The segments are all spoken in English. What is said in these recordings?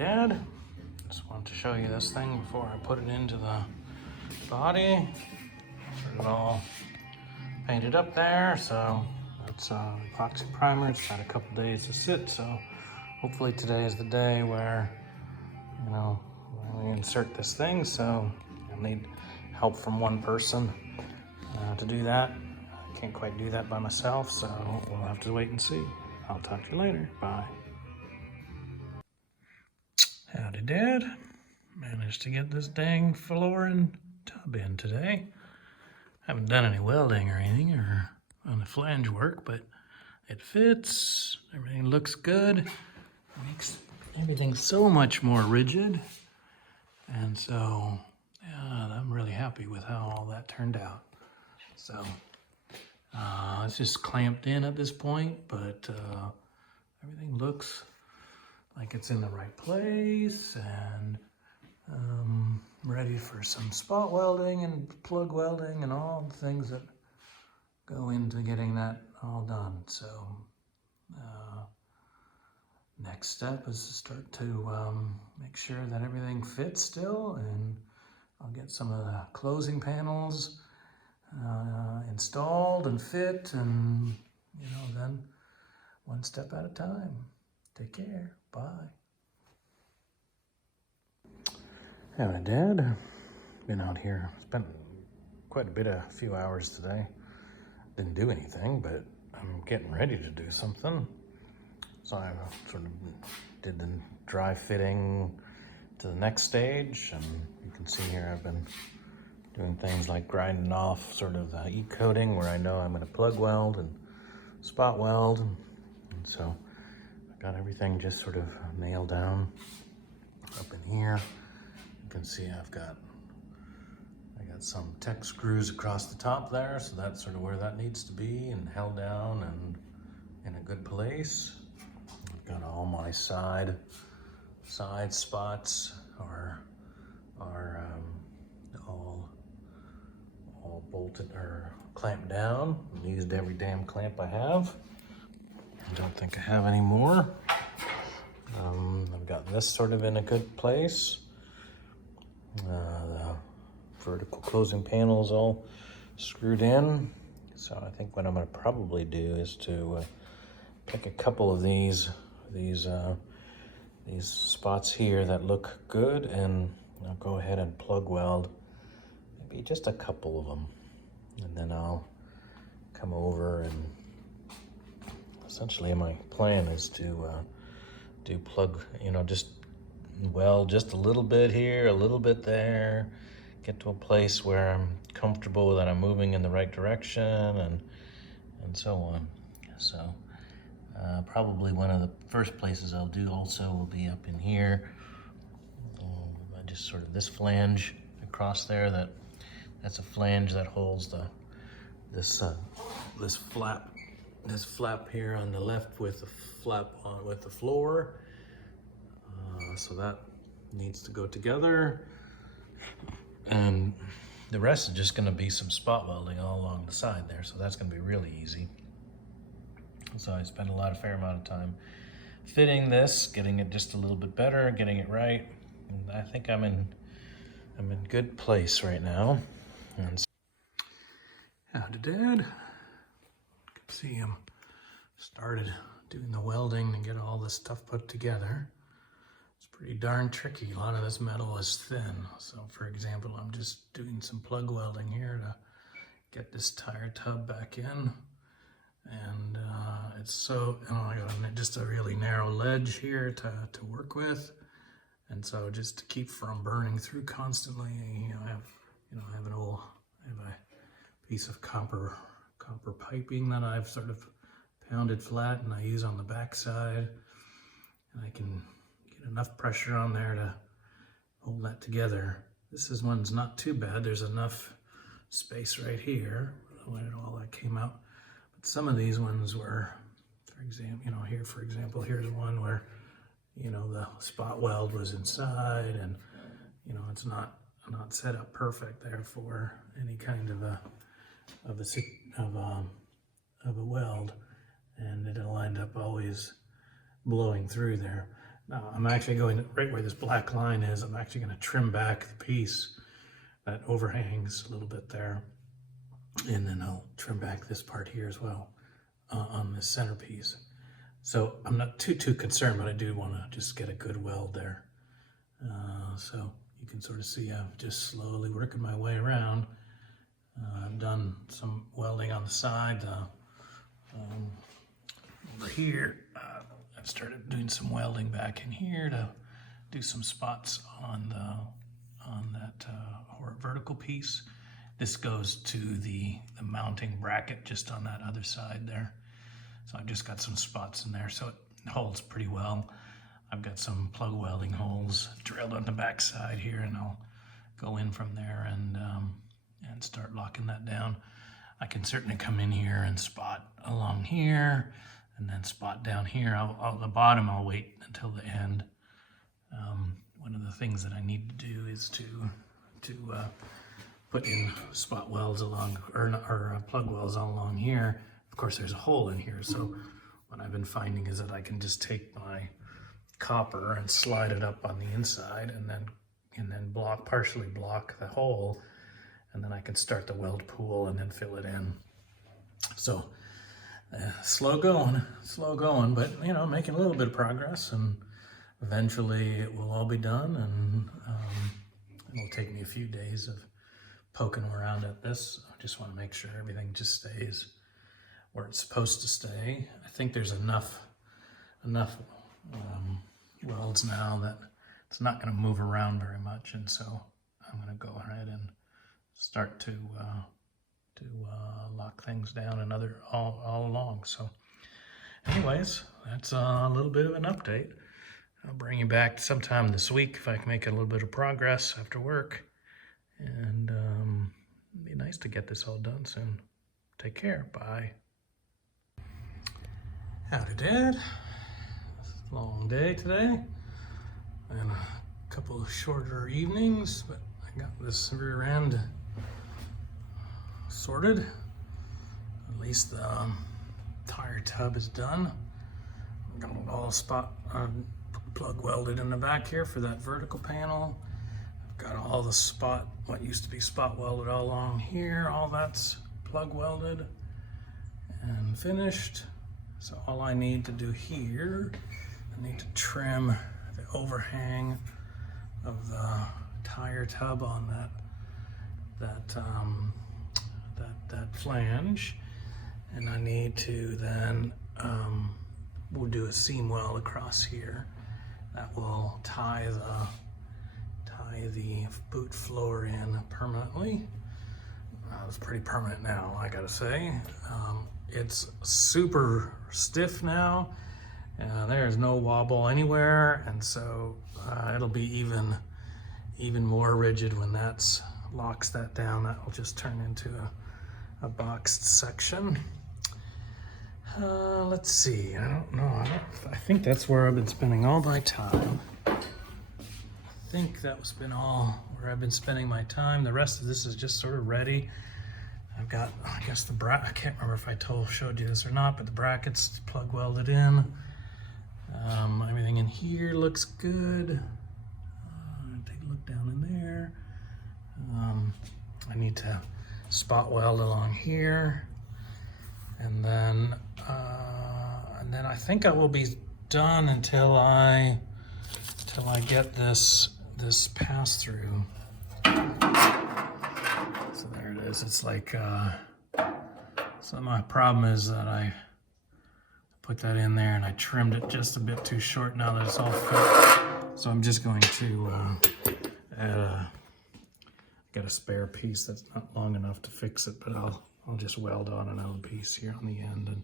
Dad. Just wanted to show you this thing before I put it into the body. Got it all painted up there, so that's epoxy primer. It's got a couple days to sit, so hopefully today is the day where, you know, we insert this thing. So I'll need help from one person to do that. I can't quite do that by myself, so we'll have to wait and see. I'll talk to you later. Bye. Howdy, Dad. Managed to get this dang floor and tub in today. Haven't done any welding or anything or on the flange work, but it fits. Everything looks good. Makes everything so much more rigid. And so, yeah, I'm really happy with how all that turned out. So, it's just clamped in at this point, but everything looks like it's in the right place and ready for some spot welding and plug welding and all the things that go into getting that all done. So next step is to start to make sure that everything fits still, and I'll get some of the closing panels installed and fit, and then one step at a time. Take care. Bye. Howdy, Dad. Been out here. Spent quite a few hours today. Didn't do anything, but I'm getting ready to do something. So I sort of did the dry fitting to the next stage, and you can see here I've been doing things like grinding off sort of the E-coating where I know I'm going to plug weld and spot weld, and so I got everything just sort of nailed down up in here. You can see I got some tech screws across the top there, so that's sort of where that needs to be and held down and in a good place. I've got all my side spots are all bolted or clamped down. I've used every damn clamp I have. I don't think I have any more. I've got this sort of in a good place. The vertical closing panels all screwed in. So I think what I'm going to probably do is to pick a couple of these spots here that look good, and I'll go ahead and plug weld maybe just a couple of them, and then I'll come over and essentially my plan is to do plug, just weld just a little bit here, a little bit there, get to a place where I'm comfortable that I'm moving in the right direction, and so on. So probably one of the first places I'll do also will be up in here. Just sort of this flange across there, that's a flange that holds this flap here on the left with the flap on with the floor. So that needs to go together, and the rest is just going to be some spot welding all along the side there, so that's going to be really easy. So I spent a fair amount of time fitting this, getting it just a little bit better, getting it right, and I think I'm in good place right now. And howdy, Dad. You can see him started doing the welding to get all this stuff put together. It's pretty darn tricky. A lot of this metal is thin. So for example, I'm just doing some plug welding here to get this tire tub back in. And it's so, I got just a really narrow ledge here to work with. And so just to keep from burning through constantly, I have a piece of copper piping that I've sort of pounded flat, and I use on the back side, and I can get enough pressure on there to hold that together. This one's not too bad. There's enough space right here when all that came out. But some of these ones were, for example, here's one where the spot weld was inside, and it's not set up perfect there for any kind of a weld, and it'll end up always blowing through there. Now I'm actually going right where this black line is. I'm actually going to trim back the piece that overhangs a little bit there. And then I'll trim back this part here as well on this centerpiece. So I'm not too concerned, but I do want to just get a good weld there. So you can sort of see I'm just slowly working my way around. I've done some welding on the side. Over here, I've started doing some welding back in here to do some spots on that vertical piece. This goes to the mounting bracket just on that other side there. So I've just got some spots in there, so it holds pretty well. I've got some plug welding holes drilled on the back side here, and I'll go in from there and start locking that down. I can certainly come in here and spot along here, and then spot down here. The bottom I'll wait until the end. One of the things that I need to do is to put in spot welds along, or plug welds all along here. Of course, there's a hole in here, so what I've been finding is that I can just take my copper and slide it up on the inside, and then partially block the hole, and then I can start the weld pool and then fill it in. So slow going, but you know, making a little bit of progress, and eventually it will all be done, and it will take me a few days of poking around at this. I just want to make sure everything just stays where it's supposed to stay. I think there's enough welds now that it's not going to move around very much, and so I'm going to go ahead and start to lock things down all along. So anyways, that's a little bit of an update. I'll bring you back sometime this week if I can make a little bit of progress after work, and it'd be nice to get this all done soon. Take care. Bye. Howdy, Dad. Long day today, and a couple of shorter evenings, but I got this rear end sorted. At least the tire tub is done. I've got it all plug welded in the back here for that vertical panel. I've got all the what used to be spot welded all along here. All that's plug welded and finished. So all I need to do here, I need to trim the overhang of the tire tub on that flange, and I need to then we'll do a seam weld across here that will tie the boot floor in permanently. It's pretty permanent now, I gotta say. It's super stiff now. There's no wobble anywhere, and so it'll be even more rigid when that locks that down. That will just turn into a boxed section. Let's see. I don't know. I think that's where I've been spending all my time. I think that's been all where I've been spending my time. The rest of this is just sort of ready. I've got, I guess I can't remember if I showed you this or not, but the brackets plug welded in. Everything in here looks good. Take a look down in there. I need to spot weld along here, and then I think I will be done until I get this pass through. So there it is. It's like so my problem is that I put that in there and I trimmed it just a bit too short now that it's all fit. So I'm just going to get a spare piece that's not long enough to fix it, but I'll just weld on another piece here on the end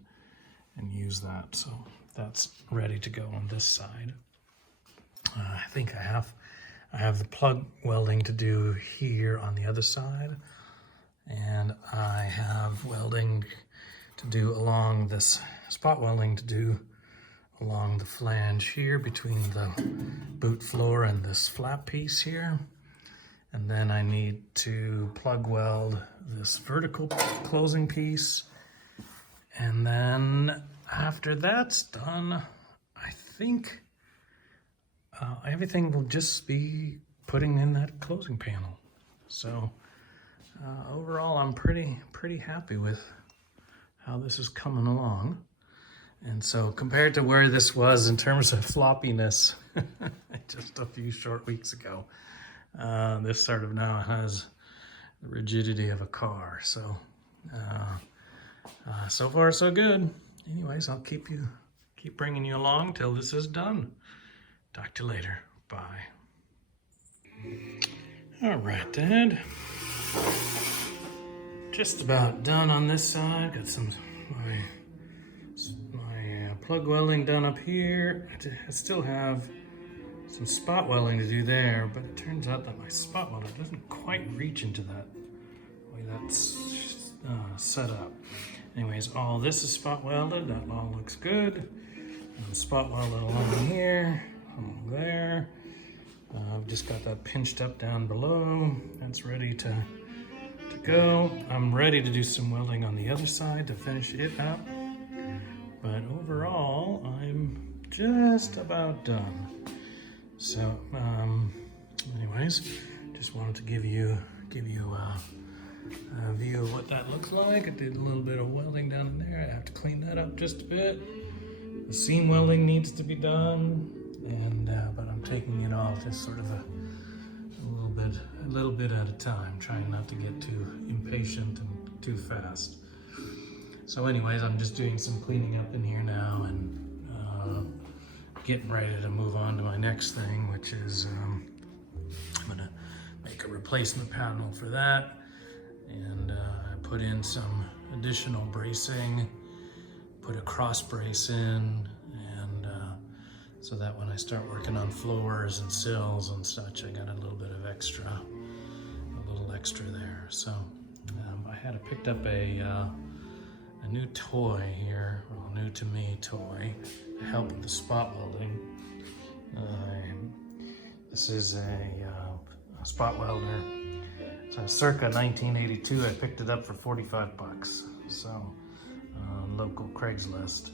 and use that. So that's ready to go on this side. I think I have the plug welding to do here on the other side, and I have welding to do along this, spot welding to do along the flange here between the boot floor and this flap piece here. And then I need to plug weld this vertical closing piece. And then after that's done, I think everything will just be putting in that closing panel. So overall, I'm pretty happy with how this is coming along. And so compared to where this was in terms of floppiness just a few short weeks ago, this sort of now has the rigidity of a car. So so far so good. Anyways, I'll keep bringing you along till this is done. Talk to you later. Bye. All right, Dad. Just about done on this side. Got some my plug welding done up here. I still have some spot welding to do there, but it turns out that my spot welder doesn't quite reach into that way that's set up. Anyways, all this is spot welded. That all looks good. And spot welded along here, along there. I've just got that pinched up down below. That's ready to go. I'm ready to do some welding on the other side to finish it up. But overall, I'm just about done. So, anyways, just wanted to give you a view of what that looks like. I did a little bit of welding down in there. I have to clean that up just a bit. The seam welding needs to be done, and but I'm taking it all just sort of a little bit at a time, trying not to get too impatient and too fast. So anyways, I'm just doing some cleaning up in here now and getting ready to move on to my next thing, which is I'm gonna make a replacement panel for that, and I put in some additional bracing, put a cross brace in, and so that when I start working on floors and sills and such, I got a little extra there. So I had picked up a new toy here, well, new to me toy, to help with the spot welding. This is a spot welder. It's a circa 1982. I picked it up for 45 bucks. So local Craigslist.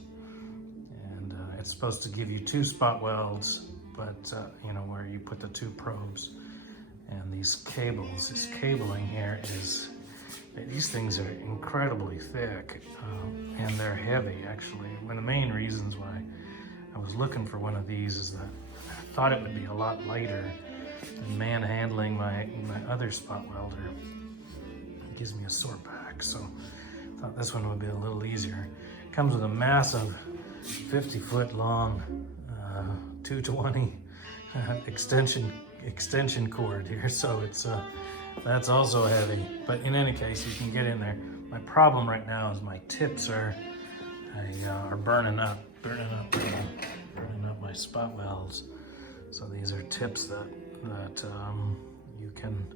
And it's supposed to give you 2 spot welds, but you know, where you put the 2 probes. And these cables, this cabling here is, these things are incredibly thick, and they're heavy actually. One of the main reasons why I was looking for one of these is that I thought it would be a lot lighter than manhandling my other spot welder. It gives me a sore back, so I thought this one would be a little easier. It comes with a massive 50-foot long 220 extension cord here, so it's that's also heavy, but in any case, you can get in there. My problem right now is my tips are burning up my spot welds. So these are tips that you can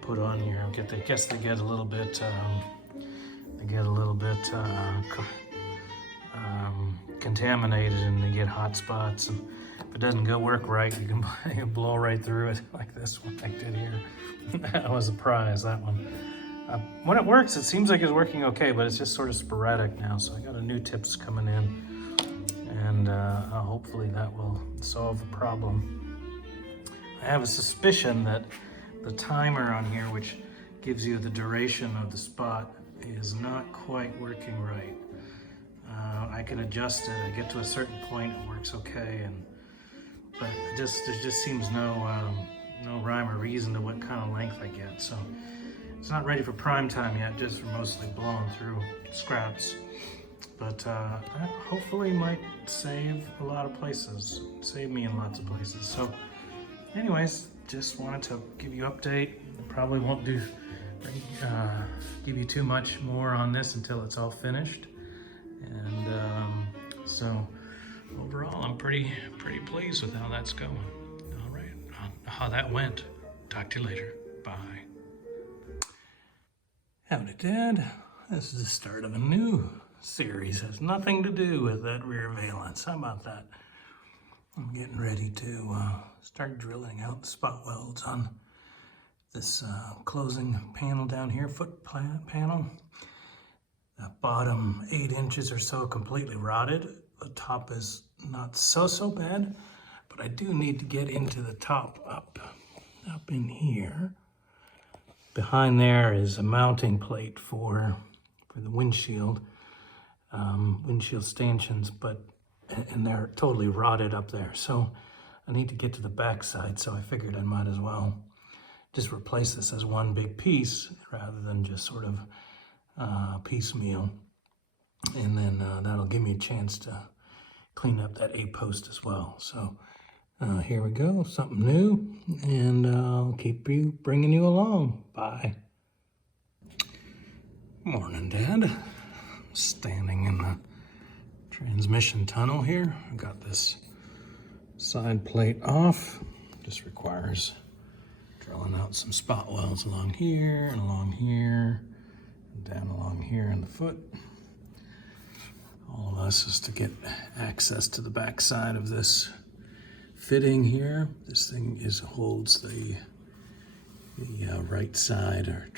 put on here. I guess they get a little bit contaminated, and they get hot spots. And if it doesn't work right, you can blow right through it like this one I did here. That was a prize, that one. When it works, it seems like it's working okay, but it's just sort of sporadic now. So I got a new tips coming in, and hopefully that will solve the problem. I have a suspicion that the timer on here, which gives you the duration of the spot, is not quite working right. I can adjust it. I get to a certain point, it works okay, but there just seems no rhyme or reason to what kind of length I get. So it's not ready for prime time yet, just for mostly blowing through scraps. But that hopefully might save a lot of places, save me in lots of places. So anyways, just wanted to give you an update. Probably won't give you too much more on this until it's all finished. And so overall, I'm pretty pleased with how that's going. All right, how that went. Talk to you later. Bye. Howdy, Dad. This is the start of a new series. Has nothing to do with that rear valence. How about that? I'm getting ready to start drilling out the spot welds on this closing panel down here, foot panel. The bottom 8 inches or so completely rotted. The top is not so bad, But I do need to get into the top up in here. Behind there is a mounting plate for the windshield, windshield stanchions, and they're totally rotted up there. So I need to get to the back side, so I figured I might as well just replace this as one big piece rather than just sort of piecemeal. And then that'll give me a chance to clean up that A-post as well. So here we go, something new, and I'll keep bringing you along. Bye. Morning, Dad. Standing in the transmission tunnel here. I've got this side plate off. Just requires drilling out some spot welds along here, and down along here in the foot. All of this is to get access to the back side of this fitting here. This thing holds the right side or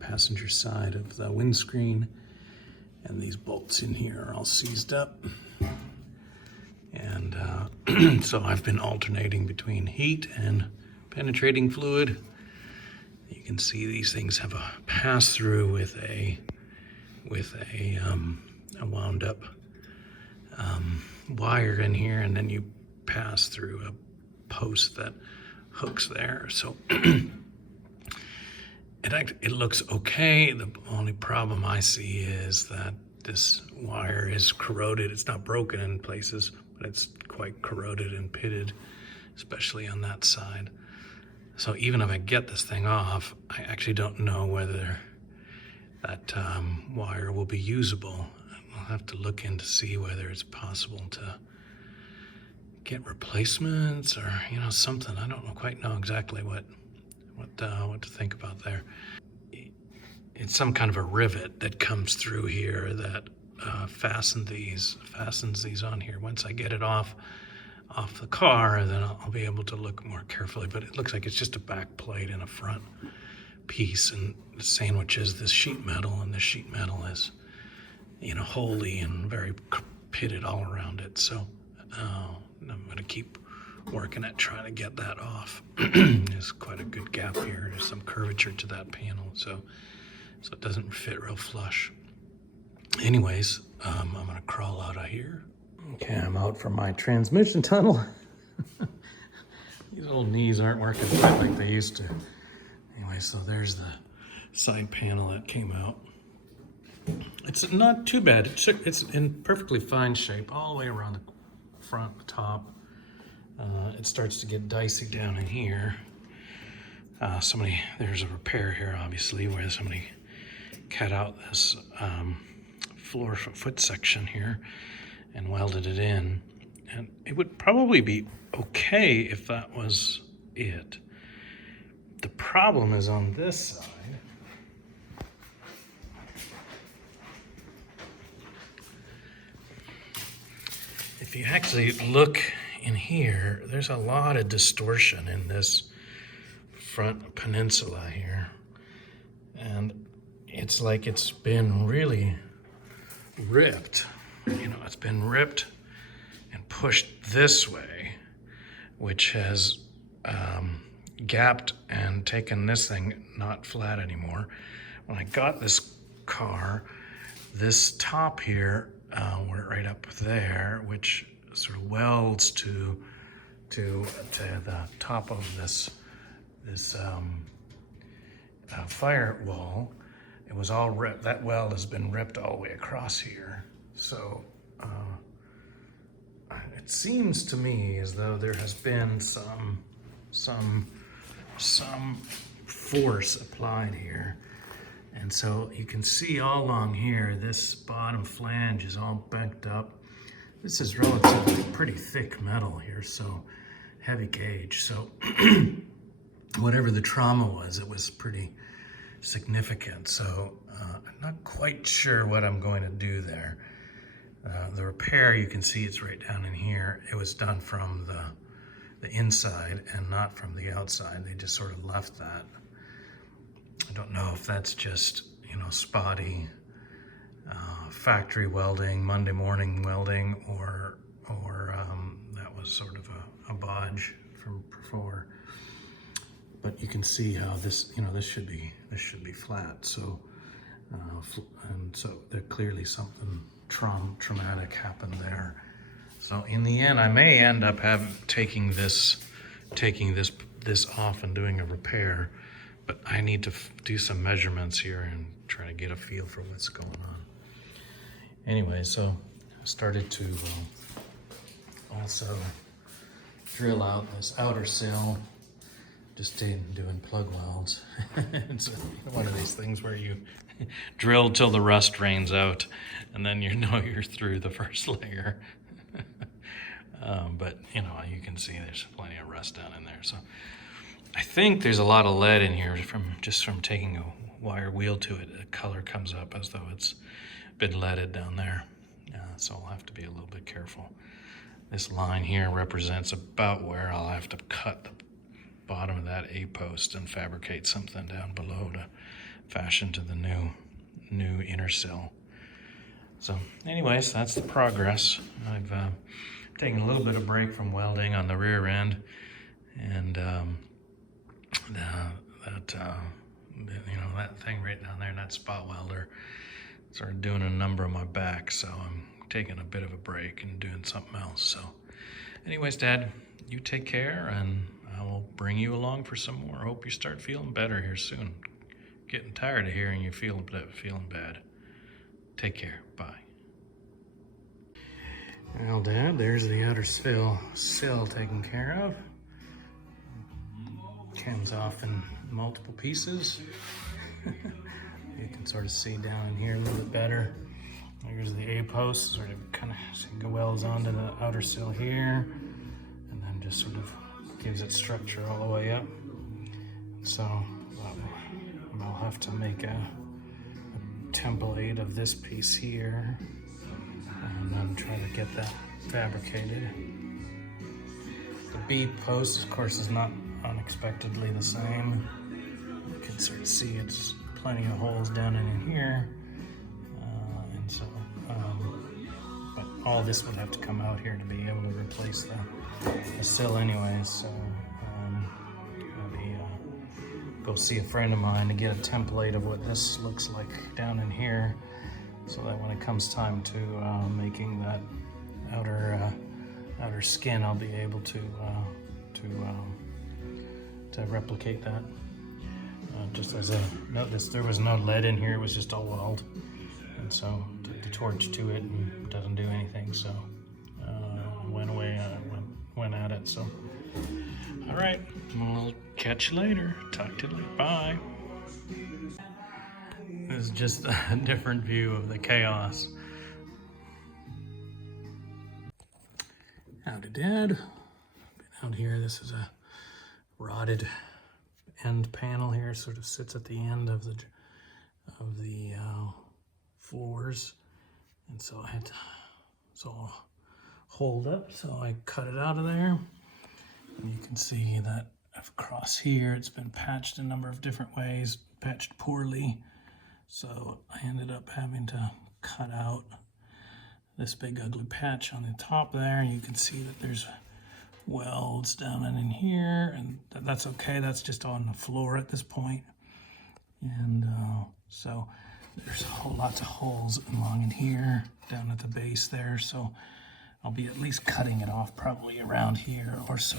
passenger side of the windscreen, and these bolts in here are all seized up. And so I've been alternating between heat and penetrating fluid. You can see these things have a pass-through with a wound up wire in here, and then you pass through a post that hooks there. So it looks okay. The only problem I see is that this wire is corroded. It's not broken in places, but it's quite corroded and pitted, especially on that side. So even if I get this thing off, I actually don't know whether that wire will be usable. I'll have to look in to see whether it's possible to get replacements or something. I don't quite know exactly what to think about there. It's some kind of a rivet that comes through here that fastens these on here. Once I get it off the car, then I'll be able to look more carefully. But it looks like it's just a back plate and a front piece, and it sandwiches this sheet metal, and this sheet metal is holy and very pitted all around it. So I'm going to keep working at trying to get that off. There's quite a good gap here. There's some curvature to that panel, so it doesn't fit real flush. Anyways, I'm going to crawl out of here. Okay, I'm out from my transmission tunnel. These old knees aren't working quite like they used to. Anyway, so there's the side panel that came out. It's not too bad. It's in perfectly fine shape all the way around the front, the top. It starts to get dicey down in here. There's a repair here, obviously, where somebody cut out this foot section here and welded it in. And it would probably be okay if that was it. The problem is on this side. If you actually look in here, there's a lot of distortion in this front peninsula here. And it's like it's been really ripped. It's been ripped and pushed this way, which has gapped and taken this thing not flat anymore. When I got this car, this top here went right up there, which sort of welds to the top of this firewall. It was all ripped. That weld has been ripped all the way across here. So it seems to me as though there has been some force applied here. And so you can see all along here, this bottom flange is all bent up. This is relatively pretty thick metal here, so heavy gauge. So whatever the trauma was, it was pretty significant. So I'm not quite sure what I'm going to do there. The repair, you can see it's right down in here. It was done from the inside and not from the outside. They just sort of left that. I don't know if that's just, spotty factory welding, Monday morning welding, or that was sort of a bodge from before. But you can see how this, this should be flat. So, and so there clearly something traumatic happened there. So in the end, I may end up taking this off and doing a repair, but I need to do some measurements here and try to get a feel for what's going on. Anyway, so I started to also drill out this outer sill, just doing plug welds. It's one of these things where you drill till the rust drains out, and then you know you're through the first layer. But you can see there's plenty of rust down in there. So I think there's a lot of lead in here from taking a wire wheel to it. The color comes up as though it's been leaded down there. So I'll have to be a little bit careful. This line here represents about where I'll have to cut the bottom of that A-post and fabricate something down below to fashion to the new inner sill. So anyways, that's the progress. I've taken a little bit of break from welding on the rear end, and that thing right down there, that spot welder, started doing a number on my back, so I'm taking a bit of a break and doing something else. So anyways, Dad, you take care, and I will bring you along for some more. Hope you start feeling better here soon. Getting tired of hearing you feeling bad. Take care. Bye. Well, Dad, there's the outer sill taken care of. Comes off in multiple pieces. You can sort of see down in here a little bit better. There's the A-post, sort of kind of welds onto the outer sill here, and then just sort of gives it structure all the way up. So I'll have to make a template of this piece here, and then try to get that fabricated. The B post, of course, is not unexpectedly the same. You can sort of see it's plenty of holes down in here, and so but all this would have to come out here to be able to replace the sill anyways. So I'll be go see a friend of mine to get a template of what this looks like down in here, so that when it comes time to making that outer skin, I'll be able to replicate that. Just as a note, there was no lead in here, it was just all weld, and so took the torch to it and it doesn't do anything, so went away, went at it. So all right, we'll catch you later. Talk to you later. Bye. This is just a different view of the chaos. Howdy, Dad. Been out here. This is a rotted end panel here. Sort of sits at the end of the floors, and so I had to hold up. So I cut it out of there. And you can see that across here, it's been patched a number of different ways, patched poorly. So I ended up having to cut out this big ugly patch on the top there. You can see that there's welds down in here, and that's okay. That's just on the floor at this point. And so there's lots of holes along in here, down at the base there. So I'll be at least cutting it off probably around here or so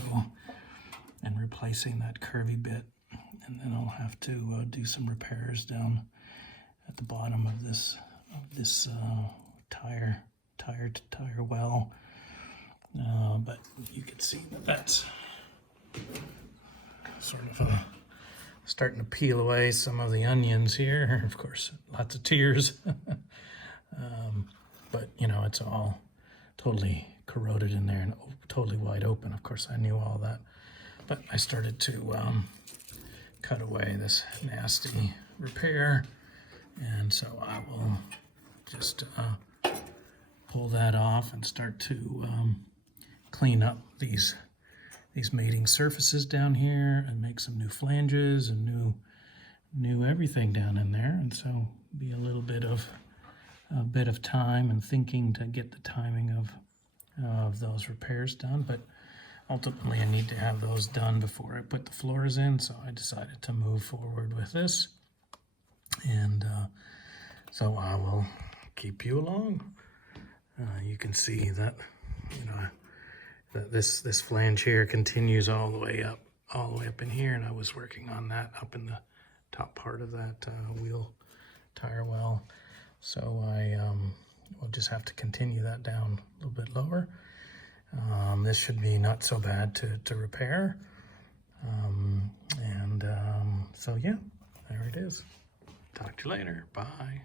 and replacing that curvy bit. And then I'll have to do some repairs down at the bottom of this tire well. But you can see that that's sort of starting to peel away some of the onions here. Of course, lots of tears. But it's all totally corroded in there and totally wide open. Of course, I knew all that. But I started to cut away this nasty repair. And so I will just pull that off and start to clean up these mating surfaces down here and make some new flanges and new everything down in there. And so be a bit of time and thinking to get the timing of those repairs done. But ultimately I need to have those done before I put the floors in, so I decided to move forward with this. And so I will keep you along. You can see that, you know, that this flange here continues all the way up in here, and I was working on that up in the top part of that wheel tire well. So I will just have to continue that down a little bit lower. This should be not so bad to repair. So yeah, there it is. Talk to you later. Bye.